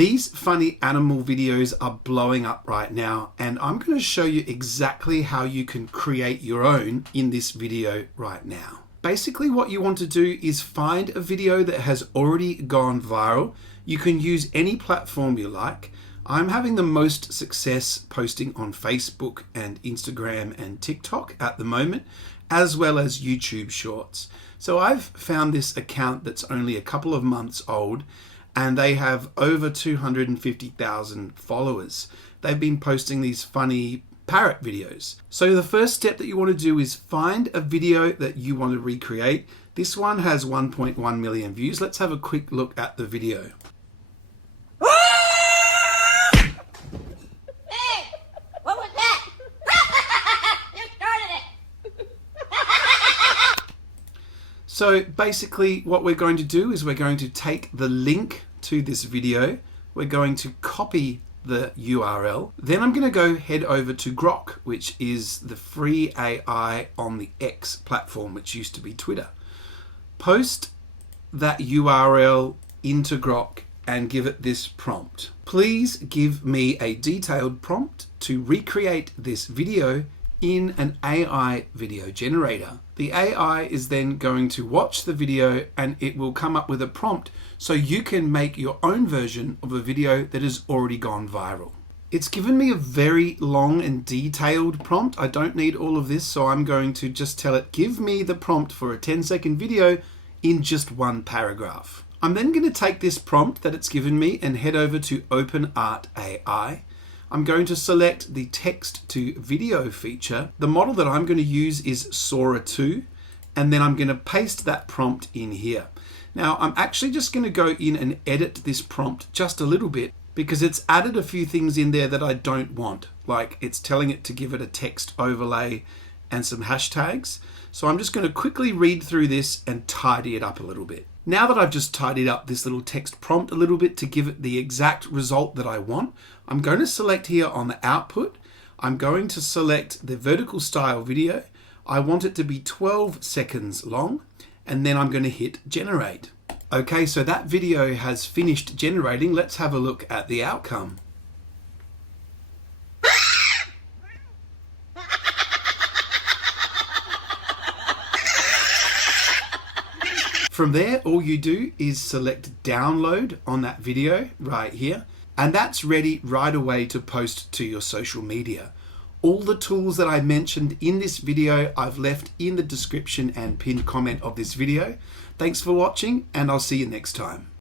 These funny animal videos are blowing up right now, and I'm going to show you exactly how you can create your own in this video right now. Basically, what you want to do is find a video that has already gone viral. You can use any platform you like. I'm having the most success posting on Facebook and Instagram and TikTok at the moment, as well as YouTube Shorts. So I've found this account that's only a couple of months old, and they have over 250,000 followers. They've been posting these funny parrot videos. So the first step that you want to do is find a video that you want to recreate. This one has 1.1 million views. Let's have a quick look at the video. So basically what we're going to do is we're going to take the link to this video, we're going to copy the URL, then I'm going to go head over to Grok, which is the free AI on the X platform, which used to be Twitter. Post that URL into Grok and give it this prompt. Please give me a detailed prompt to recreate this video in an AI video generator. The AI is then going to watch the video and it will come up with a prompt so you can make your own version of a video that has already gone viral. It's given me a very long and detailed prompt. I don't need all of this, so I'm going to just tell it, give me the prompt for a 10-second video in just one paragraph. I'm then going to take this prompt that it's given me and head over to OpenArt AI. I'm going to select the text to video feature. The model that I'm going to use is Sora 2, and then I'm going to paste that prompt in here. Now, I'm actually just going to go in and edit this prompt just a little bit because it's added a few things in there that I don't want. Like it's telling it to give it a text overlay and some hashtags. So I'm just going to quickly read through this and tidy it up a little bit. Now that I've just tidied up this little text prompt a little bit to give it the exact result that I want, I'm going to select here on the output. I'm going to select the vertical style video. I want it to be 12 seconds long, and then I'm going to hit generate. Okay, so that video has finished generating. Let's have a look at the outcome. From there, all you do is select download on that video right here, and that's ready right away to post to your social media. All the tools that I mentioned in this video, I've left in the description and pinned comment of this video. Thanks for watching, and I'll see you next time.